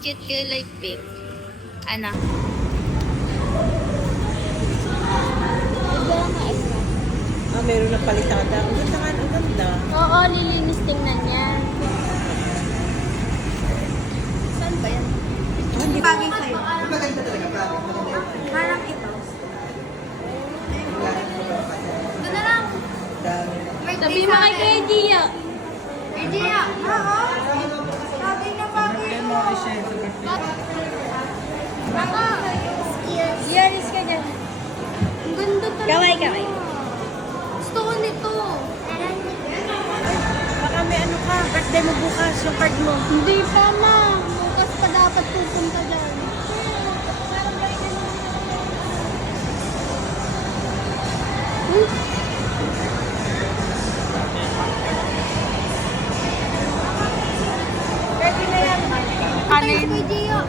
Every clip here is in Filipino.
Cute ka like pink. Ano? Meron na palitada. Ang ganda nga, ang ganda. Oo, lilinis tingnan yan. Saan ba yan? Hindi bagay sa'yo. Maganda talaga, maganda. Parang ito. Ito na lang. Dami. Sabi mo kay Kuya Gia. Kuya Gia, oo. Bagay na bagay mo. Baka. Yaris ka dyan. Ang ganda talaga. Kaway. Gusto ko nito. Baka may ano ka, birthday mo bukas, yung card mo. Hindi pa ma. Bukas pa dapat pupunta dyan. Pwede na yan. Kanin. Kuya Gia.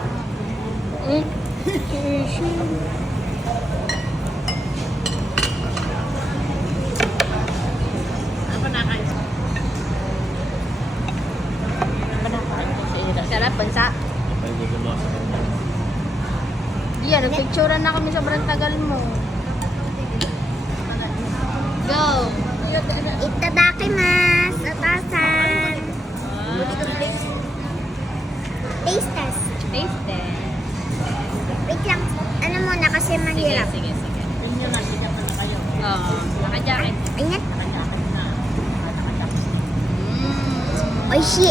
Sarap, bansa. Iya, nagpicturean na kami sobrang tagal mo. Go! Itadakimasu! Atasan! Taste test. Taste test. Wait lang. Ano muna kasi mahirap. Sige. Oo, naka-jacket. Ayan. Oishi!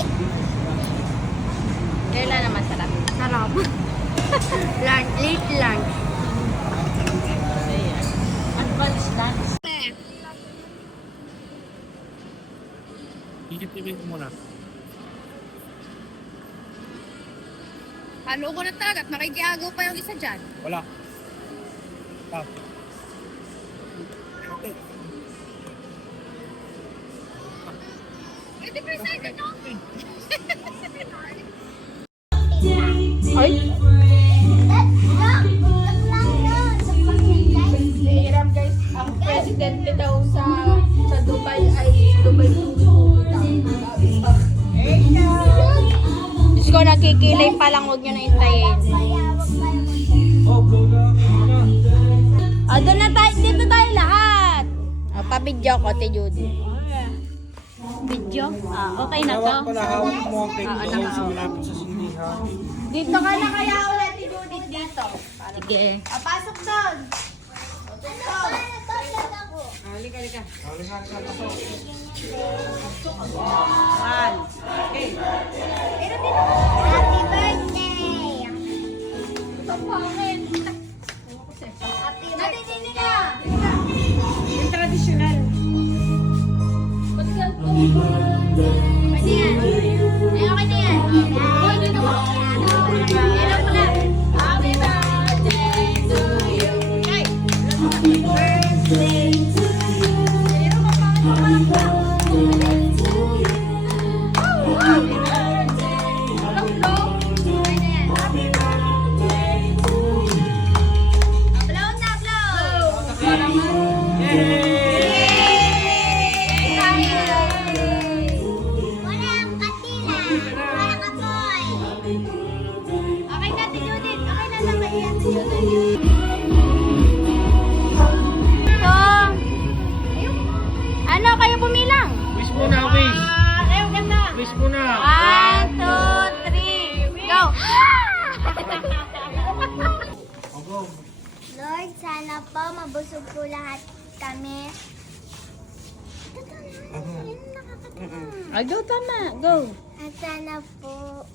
Kailan naman sarap? Sarap. Late lunch. Advance lunch. Ikit-ibig ko muna. Halo ko na tagat, nakikiagaw pa yung isa dyan. Wala. Ah. Pwede pa yung second, no? Ay! Hiram guys, ang presidente daw sa Dubai ay Dubai Diyos ko, nakikilay pa lang, huwag nyo na intayin. Doon na tayo, dito tayo lahat. Pa-video ko, Te Judy. Video? Okay na to? Hawak pala, hawak mo ang take Oo, doon naka- sa malapit sa sinihan. Dito ka na kaya ulit, Judith, dito. Sige. Pasok doon. Halika. Halika, pasok. One. Okay. Happy birthday! Natitindi ka! Yung traditional. Pwede yan. Ay, okay na yan. Hoy, dito mo. Hello mo na. Happy birthday to you. Ay! Birthday to Pero mapangit mo lang pa. Happy birthday. Blow. Okay na yan. Happy birthday to you. Blow na, blow. Walang katila! Walang apoy! Okay na, Ate Judith. Okay na lang kayo, Ate Judith. So, ano, kayo bumilang? Wish muna, wish. Ayaw ganda. Wish muna. 1, 2, 3, go! Ogo. Lord, sana po mabusog po lahat kami. Go, tama. Go. At sana po,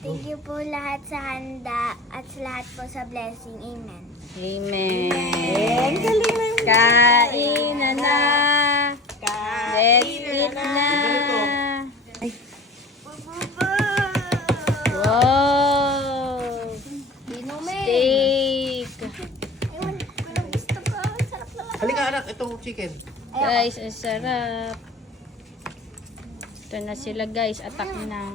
thank you po lahat sa handa at sa lahat po sa blessing. Amen. Amen. Kain na na. Let's eat na. Wow. Steak. Gusto ko. Sarap naman. Halika anak, itong chicken. Guys, ang sarap. Ito na sila guys. Attack na.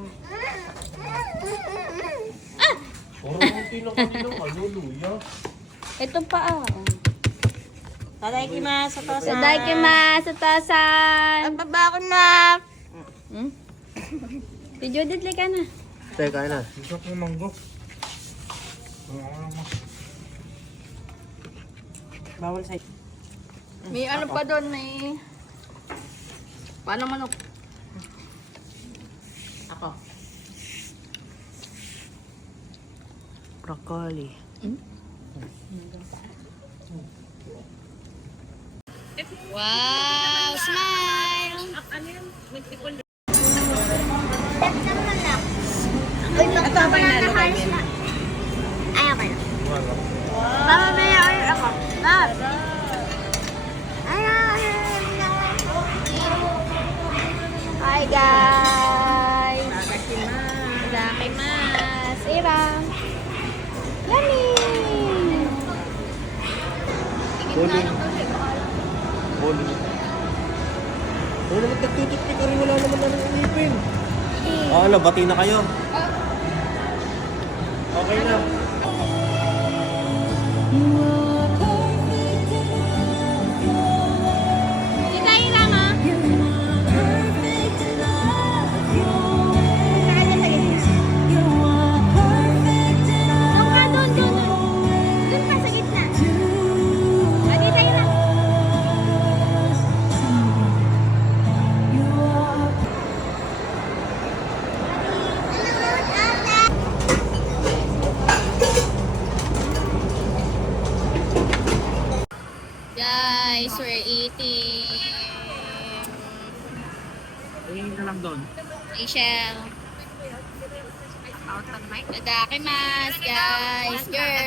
Parang kunti lang kanina. Ano, luya? Ito pa ah. Tadaikimasu, tosan. Tadaikimasu, tosan. Babakon na. Hmm? Si Judith, lika na. Teka, kain na. Gusto ko manggo. Bawal sa... May ano pa doon, may... Paano manok? Ako. Broccoli. Wow! Smile! Uy, magpapala na halos na. Ay, ako na. Mama, may order ako. Mom! Hi, guys! Dakimasu! Iram! Yummy! Bowling. Bowling. Wala naman nagtutupik ka rin. Wala naman na nang ipin. Ano, bati na kayo. Okay na. Si Kyra nga. Doon ka, doon. Doon ka sa gitna. Lagi tayo lang. Guys, we're eating. Tingin na lang doon. Rachel. Nadakimas, guys. Girl.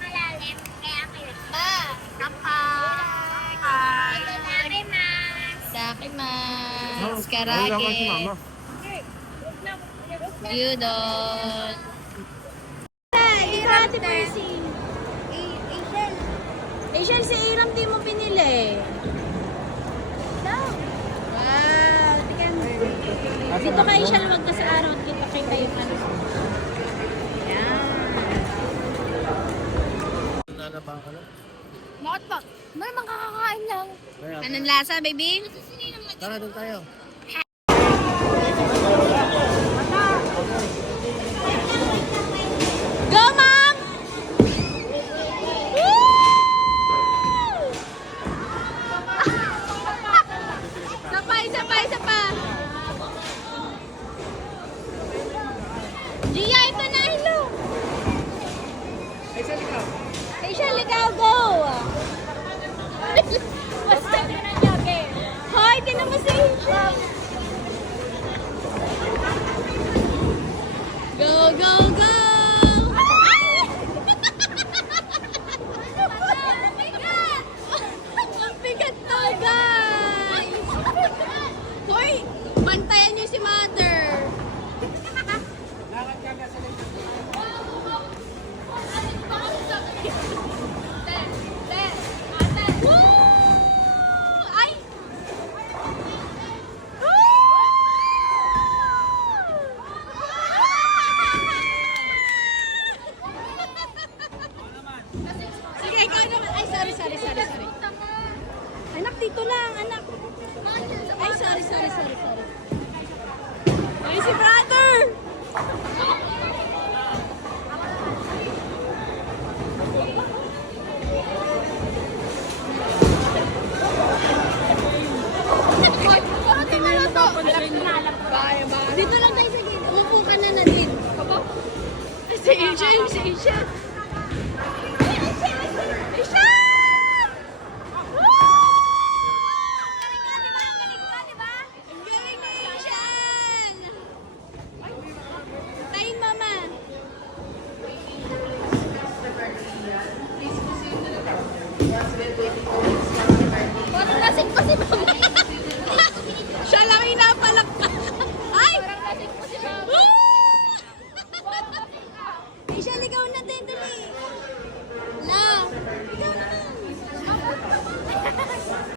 Malalim. Kaya kayo. Dakimas. Karage. Gyudon. Ate Percy. Asian, si Iram di mo pinili. Wow, tingnan mo. Dito kay Asian, wag ka sa araw. Dito kay kayo ano. Yan. Nanabang ka na. Bakit ba? Normal kakakain lang. Anong lasa, baby? Tara, doon tayo. Go, mom! Woo! Isa pa. Gia, ito na, hello. Aisha, ligaw, go! Basta nyo na joke. Hoy, tinan mo si Aisha. Go, go, go! Ang bigat to, guys! Hoy, bantayan niyo si mother. Ay! Sige, ikaw naman. Ay, sorry. Anak, dito lang, anak. Ay, sorry. Ay, si brother! Dito lang tayo sa gate. Umupo ka na din. Si Asian.